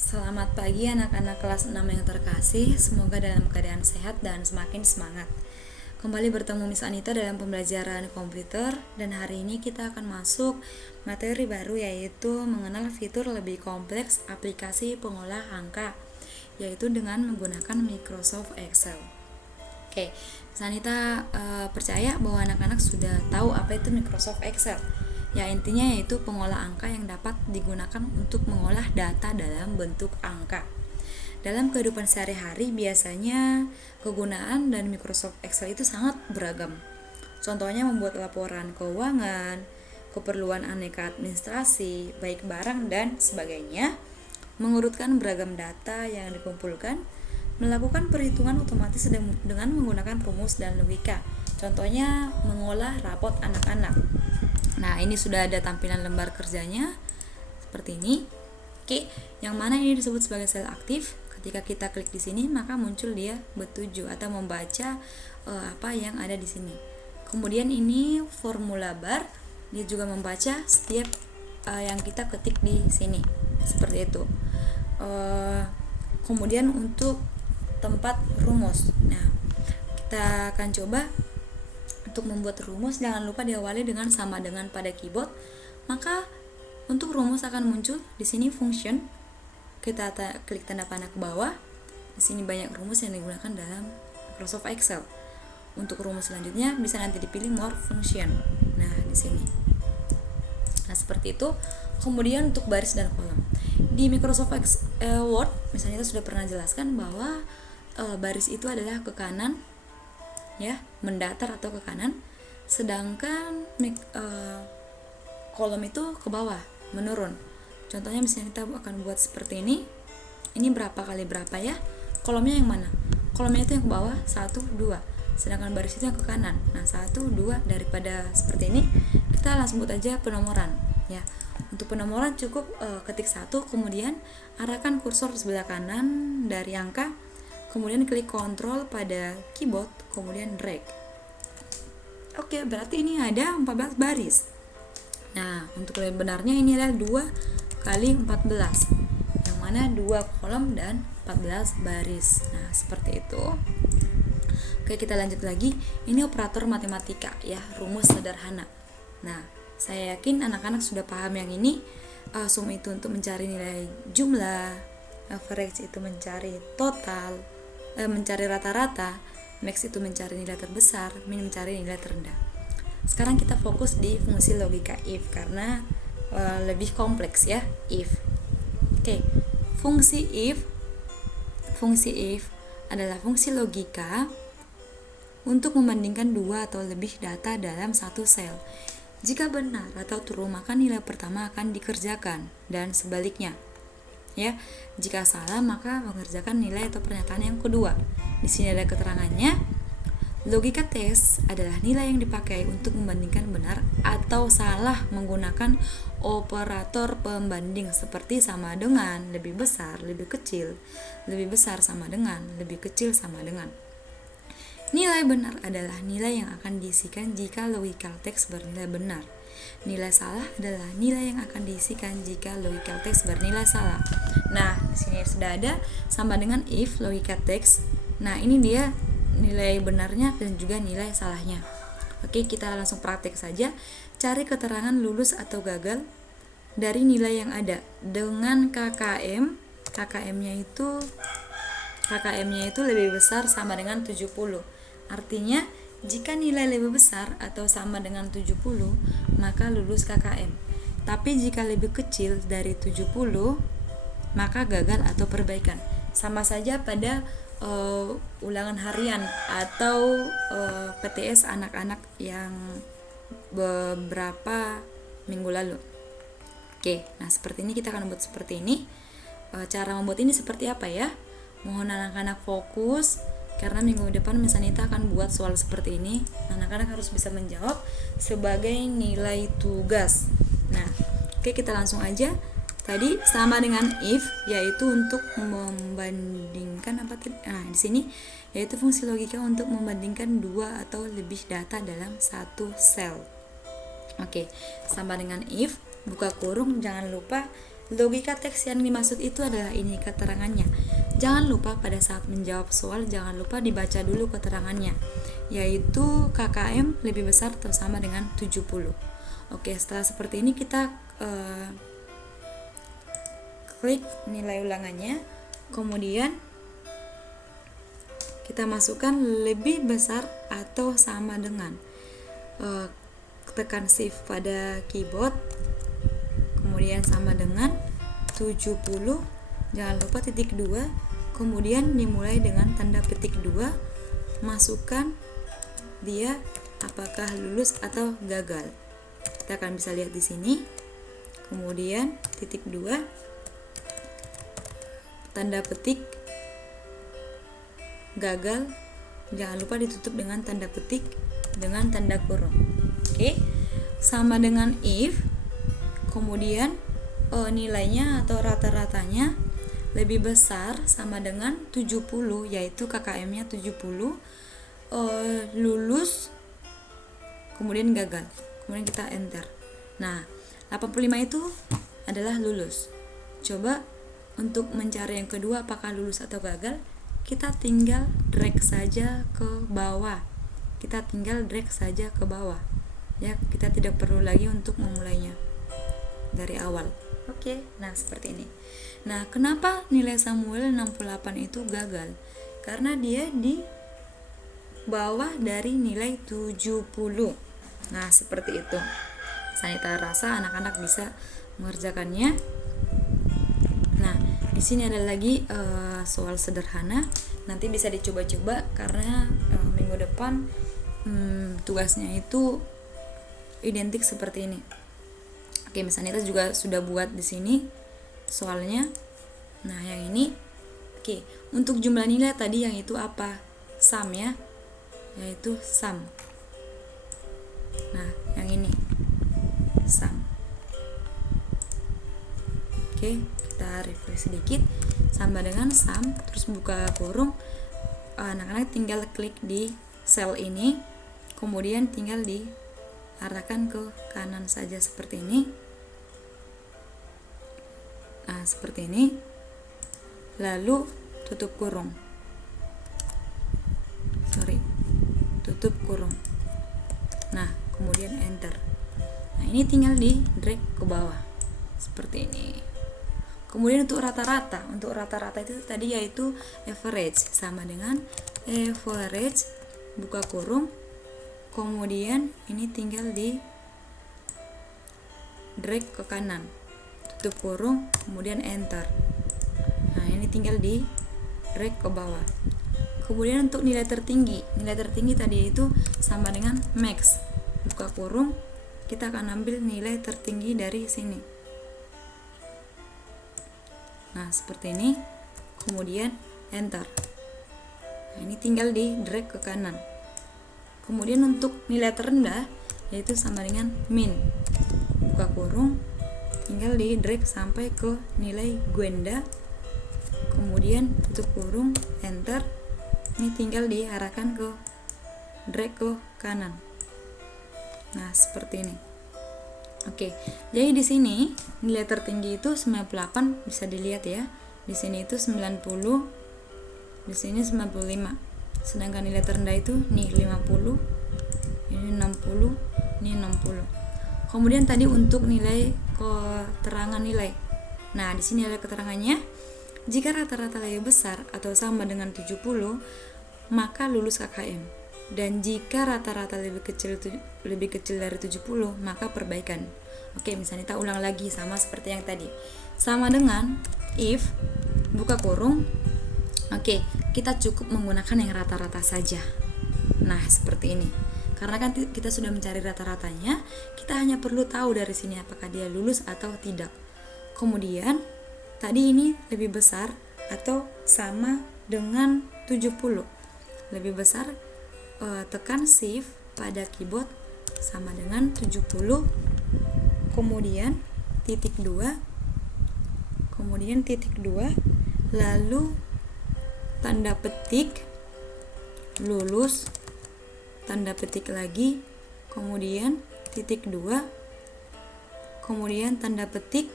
Selamat pagi anak-anak kelas 6 yang terkasih. Semoga dalam keadaan sehat dan semakin semangat. Kembali bertemu Miss Anita dalam pembelajaran komputer. Dan hari ini kita akan masuk materi baru, yaitu mengenal fitur lebih kompleks aplikasi pengolah angka, yaitu dengan menggunakan Microsoft Excel. Oke, Miss Anita percaya bahwa anak-anak sudah tahu apa itu Microsoft Excel. Ya, intinya yaitu pengolah angka yang dapat digunakan untuk mengolah data dalam bentuk angka. Dalam kehidupan sehari-hari biasanya kegunaan dan Microsoft Excel itu sangat beragam. Contohnya membuat laporan keuangan, keperluan aneka administrasi, baik barang dan sebagainya, mengurutkan beragam data yang dikumpulkan, melakukan perhitungan otomatis dengan menggunakan rumus dan logika. Contohnya mengolah rapot anak-anak. Nah, ini sudah ada tampilan lembar kerjanya seperti ini. Oke, yang mana ini disebut sebagai sel aktif. Ketika kita klik di sini, maka muncul dia bertuju atau membaca apa yang ada di sini. Kemudian ini formula bar, dia juga membaca setiap yang kita ketik di sini. Seperti itu. Kemudian untuk tempat rumus. Nah, kita akan coba untuk membuat rumus. Jangan lupa diawali dengan sama dengan pada keyboard. Maka untuk rumus akan muncul di sini function. Kita klik tanda panah ke bawah. Di sini banyak rumus yang digunakan dalam Microsoft Excel. Untuk rumus selanjutnya bisa nanti dipilih more function. Nah, di sini. Nah, seperti itu. Kemudian untuk baris dan kolom. Di Microsoft Word, misalnya kita sudah pernah jelaskan bahwa baris itu adalah ke kanan, ya, mendatar atau ke kanan, sedangkan kolom itu ke bawah, menurun. Contohnya misalnya kita akan buat seperti ini berapa kali berapa ya, kolomnya yang mana? Kolomnya itu yang ke bawah 1, 2, sedangkan baris itu yang ke kanan. Nah, 1, 2, daripada seperti ini kita langsung buat aja penomoran, ya. Untuk penomoran cukup ketik 1, kemudian arahkan kursor sebelah kanan dari angka, kemudian klik Ctrl pada keyboard, kemudian drag. Oke, berarti ini ada 14 baris. Nah, untuk lebih benarnya ini adalah 2 kali 14, yang mana 2 kolom dan 14 baris. Nah, seperti itu. Oke, kita lanjut lagi. Ini operator matematika, ya, rumus sederhana. Nah, saya yakin anak-anak sudah paham yang ini. Sum itu untuk mencari nilai jumlah, average itu mencari total, mencari rata-rata, max itu mencari nilai terbesar, min mencari nilai terendah. Sekarang kita fokus di fungsi logika if karena lebih kompleks, ya, if. Oke, fungsi if adalah fungsi logika untuk membandingkan dua atau lebih data dalam satu sel. Jika benar atau true, maka nilai pertama akan dikerjakan dan sebaliknya. Ya, jika salah maka mengerjakan nilai atau pernyataan yang kedua. Di sini ada keterangannya. Logika test adalah nilai yang dipakai untuk membandingkan benar atau salah menggunakan operator pembanding seperti sama dengan, lebih besar, lebih kecil, lebih besar sama dengan, lebih kecil sama dengan. Nilai benar adalah nilai yang akan diisikan jika logical text bernilai benar. Nilai salah adalah nilai yang akan diisikan jika logical text bernilai salah. Nah, di sini sudah ada sama dengan if logical text. Nah, ini dia nilai benarnya dan juga nilai salahnya. Oke, kita langsung praktek saja. Cari keterangan lulus atau gagal dari nilai yang ada dengan KKM. KKM-nya itu lebih besar sama dengan 70. Artinya, jika nilai lebih besar atau sama dengan 70, maka lulus KKM. Tapi jika lebih kecil dari 70, maka gagal atau perbaikan. Sama saja pada ulangan harian atau PTS anak-anak yang beberapa minggu lalu. Oke, nah seperti ini kita akan membuat seperti ini. Cara membuat ini seperti apa ya? Mohon anak-anak fokus. Karena minggu depan Miss Anita akan buat soal seperti ini. Anak-anak harus bisa menjawab sebagai nilai tugas. Nah, oke, kita langsung aja. Tadi sama dengan if, yaitu untuk membandingkan di sini yaitu fungsi logika untuk membandingkan dua atau lebih data dalam satu sel. Oke, sama dengan if, buka kurung, jangan lupa Logika teks yang dimaksud itu adalah ini keterangannya. Jangan lupa pada saat menjawab soal, jangan lupa dibaca dulu keterangannya, yaitu KKM lebih besar atau sama dengan 70. Oke, setelah seperti ini kita klik nilai ulangannya, kemudian kita masukkan lebih besar atau sama dengan, tekan shift pada keyboard, kemudian sama dengan 70, jangan lupa titik 2, kemudian dimulai dengan tanda petik 2, masukkan dia apakah lulus atau gagal. Kita akan bisa lihat di sini. Kemudian titik 2, tanda petik gagal, jangan lupa ditutup dengan tanda petik dengan tanda kurung. Oke, sama dengan if, kemudian nilainya atau rata-ratanya lebih besar sama dengan 70, yaitu KKM-nya 70, lulus, kemudian gagal, kemudian kita enter. Nah, 85 itu adalah lulus. Coba untuk mencari yang kedua apakah lulus atau gagal, kita tinggal drag saja ke bawah. Ya, kita tidak perlu lagi untuk memulainya dari awal. Oke, nah seperti ini. Nah, kenapa nilai Samuel 68 itu gagal? Karena dia di bawah dari nilai 70. Nah, seperti itu. Sanita rasa anak-anak bisa mengerjakannya. Nah, di sini ada lagi soal sederhana. Nanti bisa dicoba-coba karena minggu depan tugasnya itu identik seperti ini. Oke, misalnya kita juga sudah buat di sini soalnya. Nah, yang ini, oke, untuk jumlah nilai tadi yang itu apa? Sum ya, yaitu sum. Nah, yang ini sum. Oke, kita refresh sedikit, sama dengan sum, terus buka kurung. Anak-anak tinggal klik di sel ini, kemudian tinggal diarahkan ke kanan saja seperti ini. Nah, seperti ini. Lalu tutup kurung. Tutup kurung. Nah, kemudian enter. Nah, ini tinggal di drag ke bawah. Seperti ini. Kemudian untuk rata-rata itu tadi yaitu average, sama dengan average, buka kurung. Kemudian ini tinggal di drag ke kanan, tutup kurung, kemudian enter. Nah, ini tinggal di drag ke bawah. Kemudian untuk nilai tertinggi tadi itu sama dengan max, buka kurung, kita akan ambil nilai tertinggi dari sini. Nah, seperti ini, kemudian enter. Nah, ini tinggal di drag ke kanan. Kemudian untuk nilai terendah yaitu sama dengan min, buka kurung, tinggal di drag sampai ke nilai Gwenda, kemudian tutup kurung, enter. Ini tinggal diarahkan ke drag ke kanan. Nah, seperti ini. Oke, jadi di sini nilai tertinggi itu 98, bisa dilihat ya. Di sini itu 90, di sini 95. Sedangkan nilai terendah itu nih 50, ini 60, ini 60. Kemudian tadi untuk nilai keterangan nilai. Nah, di sini ada keterangannya. Jika rata-rata lebih besar atau sama dengan 70, maka lulus KKM. Dan jika rata-rata lebih kecil dari 70, maka perbaikan. Oke, misalnya kita ulang lagi sama seperti yang tadi. Sama dengan if, buka kurung. Oke, kita cukup menggunakan yang rata-rata saja. Nah, seperti ini. Karena kan kita sudah mencari rata-ratanya, kita hanya perlu tahu dari sini apakah dia lulus atau tidak. Kemudian, tadi ini lebih besar atau sama dengan 70. Lebih besar, tekan shift pada keyboard, sama dengan 70, kemudian titik 2, lalu tanda petik, lulus, tanda petik lagi, kemudian titik 2, kemudian tanda petik,